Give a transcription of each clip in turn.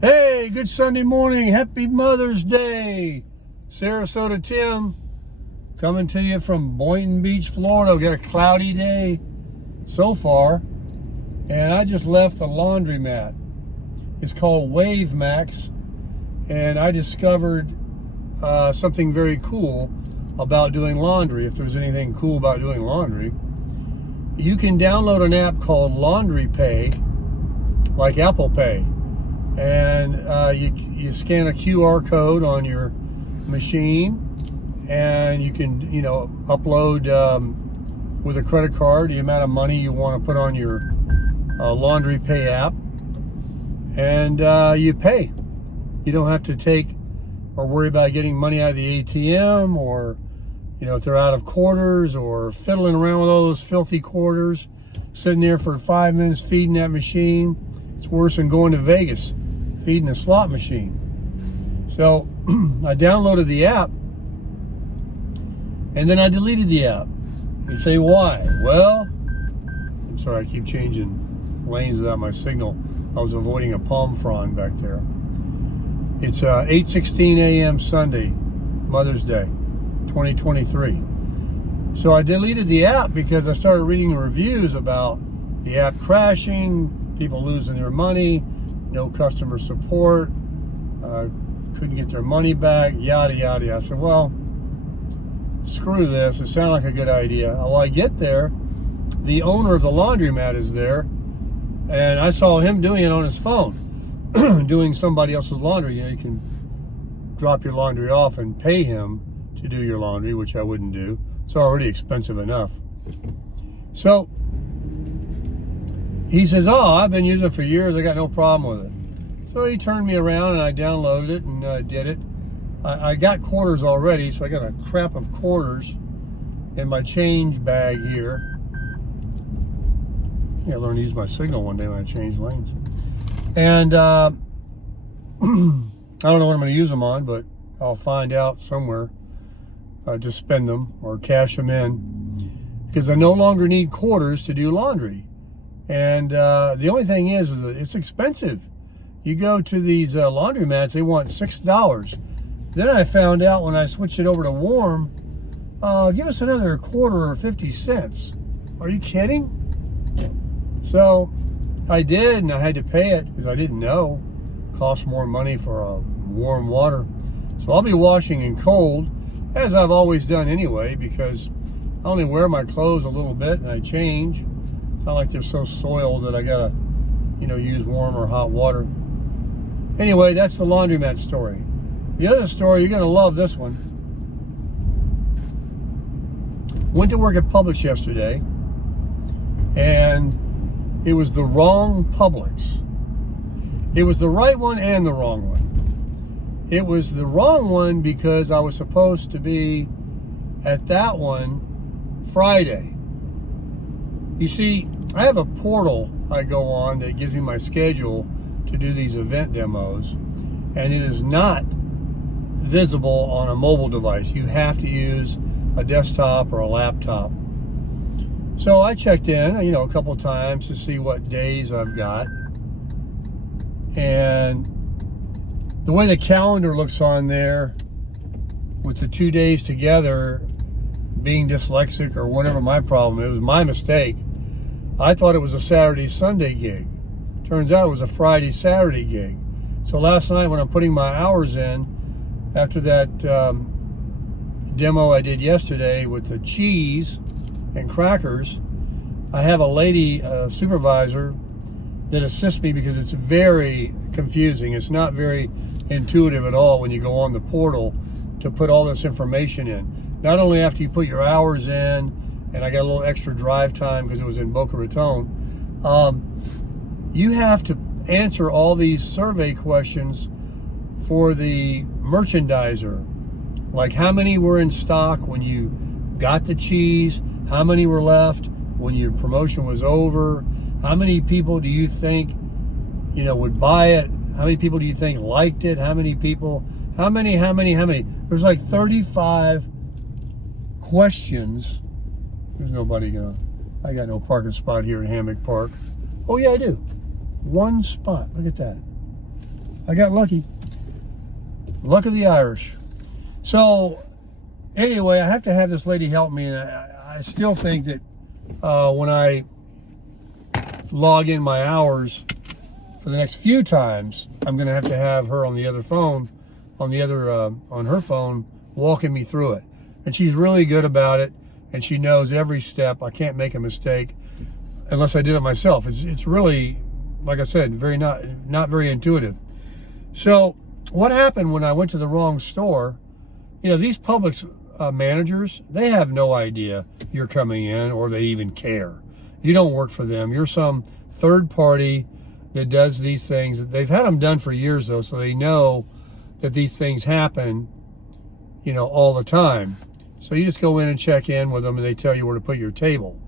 Hey, good Sunday morning. Happy Mother's Day. Sarasota Tim coming to you from Boynton Beach, Florida. We've got a cloudy day so far. And I just left the laundromat. It's called Wave Max. And I discovered something very cool about doing laundry. If there's anything cool about doing laundry, you can download an app called Laundry Pay, like Apple Pay. And you scan a QR code on your machine, and you can, upload with a credit card the amount of money you want to put on your Laundry Pay app, and you pay. You don't have to take or worry about getting money out of the ATM, or if they're out of quarters, or fiddling around with all those filthy quarters, sitting there for 5 minutes feeding that machine. It's worse than going to Vegas feeding a slot machine. So I downloaded the app, and then I deleted the app. You say, why? Well, I'm sorry, I keep changing lanes without my signal. I was avoiding a palm frond back there. It's 8:16 a.m. Sunday, Mother's Day, 2023. So I deleted the app because I started reading reviews about the app crashing, people losing their money, no customer support, couldn't get their money back, yada, yada, yada. I said, well, screw this. It sounded like a good idea. Well, I get there. The owner of the laundromat is there, and I saw him doing it on his phone, doing somebody else's laundry. You can drop your laundry off and pay him to do your laundry, which I wouldn't do. It's already expensive enough. So he says, oh, I've been using it for years. I got no problem with it. So he turned me around, and I downloaded it and did it. I got quarters already, so I got a crap of quarters in my change bag here. I learned to use my signal one day when I change lanes. And I don't know what I'm going to use them on, but I'll find out somewhere. Just spend them or cash them in, because I no longer need quarters to do laundry. And the only thing is it's expensive. You go to these laundromats, they want $6. Then I found out when I switched it over to Warm, give us another quarter or 50 cents. Are you kidding? So I did, and I had to pay it because I didn't know. It cost more money for warm water. So I'll be washing in cold, as I've always done anyway, because I only wear my clothes a little bit and I change. It's not like they're so soiled that I gotta, use warm or hot water. Anyway, that's the laundromat story. The other story, you're gonna love this one. Went to work at Publix yesterday, and it was the wrong Publix. It was the right one and the wrong one. It was the wrong one because I was supposed to be at that one Friday. You see, I have a portal I go on that gives me my schedule to do these event demos, and it is not visible on a mobile device. You have to use a desktop or a laptop. So I checked in, a couple of times to see what days I've got. And the way the calendar looks on there, with the 2 days together, being dyslexic or whatever my problem, it was my mistake. I thought it was a Saturday-Sunday gig. Turns out it was a Friday-Saturday gig. So last night when I'm putting my hours in, after that demo I did yesterday with the cheese and crackers, I have a lady supervisor that assists me because it's very confusing. It's not very intuitive at all when you go on the portal to put all this information in. Not only after you put your hours in, and I got a little extra drive time because it was in Boca Raton, you have to answer all these survey questions for the merchandiser. Like, how many were in stock when you got the cheese? How many were left when your promotion was over? How many people do you think, would buy it? How many people do you think liked it? How many? There's like 35 questions. There's nobody I got no parking spot here at Hammock Park. Oh yeah, I do. One spot, look at that. I got lucky. Luck of the Irish. So anyway, I have to have this lady help me, and I still think that when I log in my hours for the next few times, I'm going to have her on the other phone, on her phone, walking me through it. And she's really good about it, and she knows every step. I can't make a mistake unless I did it myself. It's really, like I said, not very intuitive. So what happened when I went to the wrong store? You know, these Publix managers, they have no idea you're coming in, or they even care. You don't work for them. You're some third party that does these things. They've had them done for years, though, so they know that these things happen, you know, all the time. So you just go in and check in with them, and they tell you where to put your table.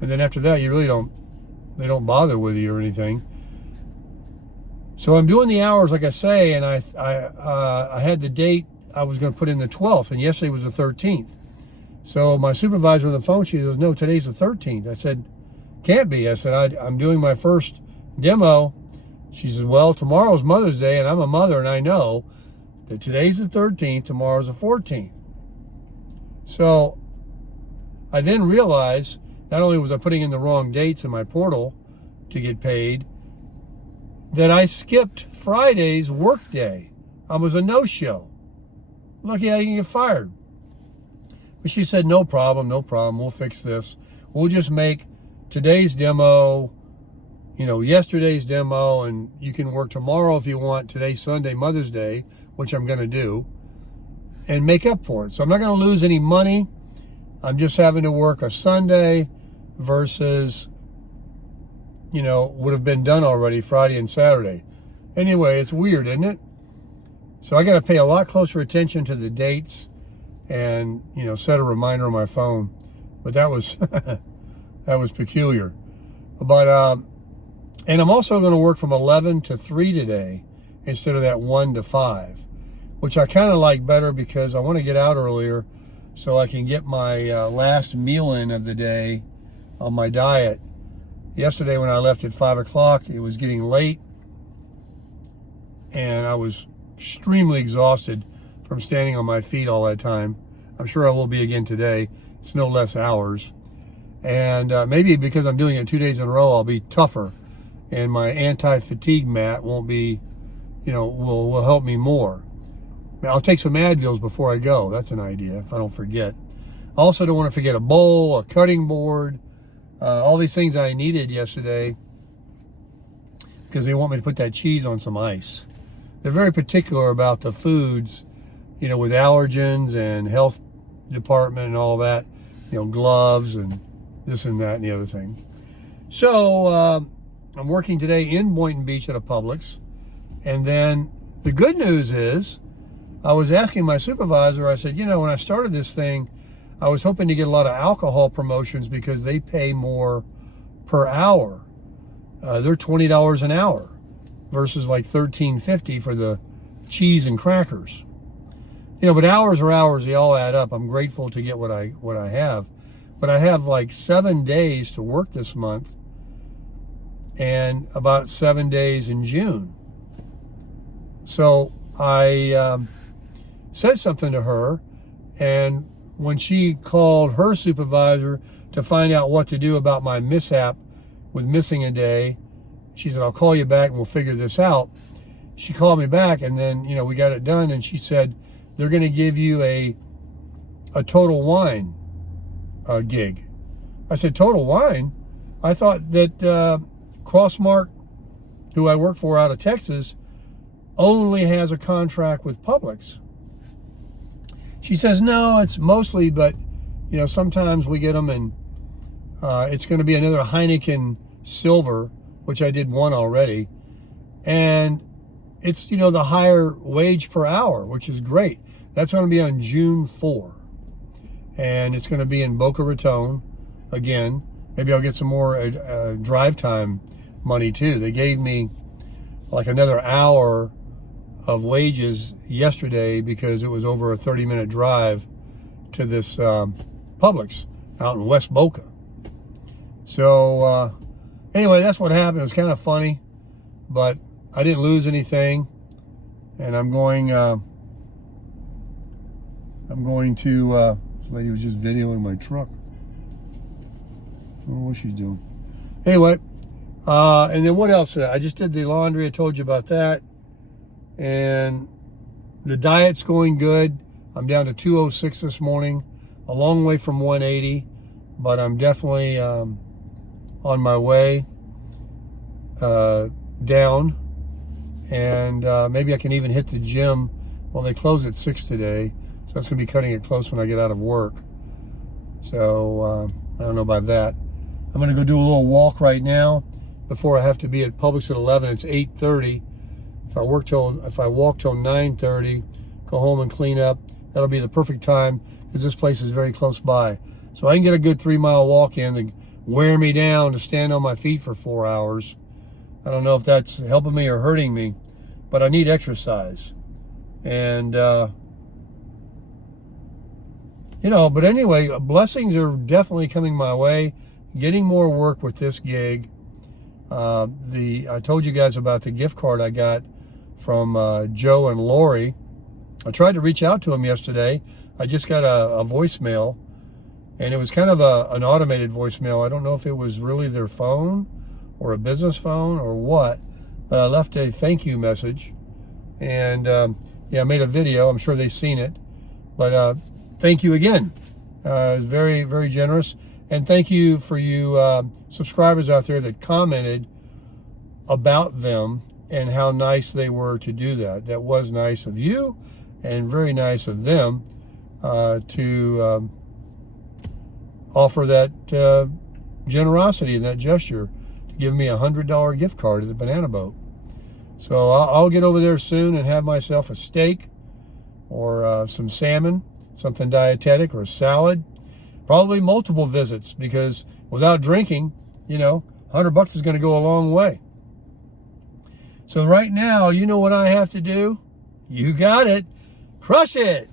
And then after that, they don't bother with you or anything. So I'm doing the hours, like I say, and I had the date. I was going to put in the 12th, and yesterday was the 13th. So my supervisor on the phone, she goes, "No, today's the 13th." I said, "Can't be." I said, I'm doing my first demo. She says, "Well, tomorrow's Mother's Day, and I'm a mother, and I know that today's the 13th, tomorrow's the 14th. So I then realized not only was I putting in the wrong dates in my portal to get paid, that I skipped Friday's work day. I was a no-show. Lucky I didn't get fired. But she said, no problem, we'll fix this. We'll just make today's demo, you know, yesterday's demo, and you can work tomorrow if you want. Today's Sunday, Mother's Day, which I'm going to do, and make up for it. So I'm not going to lose any money. I'm just having to work a Sunday versus, you know, would have been done already Friday and Saturday. Anyway, it's weird, isn't it? So I got to pay a lot closer attention to the dates and, you know, set a reminder on my phone. But that was that was peculiar. But and I'm also going to work from 11 to 3 today instead of that 1 to 5, which I kind of like better because I want to get out earlier so I can get my last meal in of the day on my diet. Yesterday when I left at 5 o'clock, it was getting late, and I was extremely exhausted from standing on my feet all that time. I'm sure I will be again today. It's no less hours. And maybe because I'm doing it 2 days in a row, I'll be tougher, and my anti-fatigue mat won't be, you know, will help me more. I'll take some Advils before I go. That's an idea, if I don't forget. I also don't want to forget a bowl, a cutting board, all these things I needed yesterday because they want me to put that cheese on some ice. They're very particular about the foods, you know, with allergens and health department and all that, you know, gloves and this and that and the other thing. So I'm working today in Boynton Beach at a Publix. And then the good news is I was asking my supervisor, I said, you know, when I started this thing, I was hoping to get a lot of alcohol promotions because they pay more per hour. They're $20 an hour versus like $13.50 for the cheese and crackers. You know, but hours are hours. They all add up. I'm grateful to get what I have. But I have like 7 days to work this month and about 7 days in June. So I said something to her, and when she called her supervisor to find out what to do about my mishap with missing a day, she said, I'll call you back and we'll figure this out. She called me back, and then, you know, we got it done, and she said, they're going to give you a Total Wine gig. I said, Total Wine? I thought that Crossmark, who I work for out of Texas, only has a contract with Publix. She says, no, it's mostly, but, you know, sometimes we get them, and it's going to be another Heineken Silver, which I did one already. And it's, you know, the higher wage per hour, which is great. That's going to be on June 4. And it's going to be in Boca Raton again. Maybe I'll get some more drive time money too. They gave me like another hour of wages yesterday because it was over a 30-minute drive to this Publix out in West Boca. So anyway, that's what happened. It was kind of funny, but I didn't lose anything. And I'm going to, this lady was just videoing my truck. I don't know what she's doing. Anyway, and then what else? I just did the laundry. I told you about that. And the diet's going good. I'm down to 206 this morning, a long way from 180, but I'm definitely on my way down. And maybe I can even hit the gym. Well, they close at 6 today, so that's going to be cutting it close when I get out of work. So I don't know about that. I'm going to go do a little walk right now before I have to be at Publix at 11. It's 8:30. If I walk till 9:30, go home and clean up, that'll be the perfect time because this place is very close by. So I can get a good 3-mile walk in to wear me down to stand on my feet for 4 hours. I don't know if that's helping me or hurting me, but I need exercise. And, but anyway, blessings are definitely coming my way. Getting more work with this gig. I told you guys about the gift card I got from Joe and Lori. I tried to reach out to them yesterday. I just got a voicemail, and it was kind of an automated voicemail. I don't know if it was really their phone or a business phone or what, but I left a thank you message. And I made a video. I'm sure they've seen it. But thank you again. It was very, very generous. And thank you for you subscribers out there that commented about them and how nice they were to do that. That was nice of you and very nice of them to offer that generosity and that gesture to give me a $100 gift card at the Banana Boat. So I'll get over there soon and have myself a steak or some salmon, something dietetic, or a salad. Probably multiple visits because without drinking, $100 is going to go a long way. So right now, you know what I have to do? You got it. Crush it.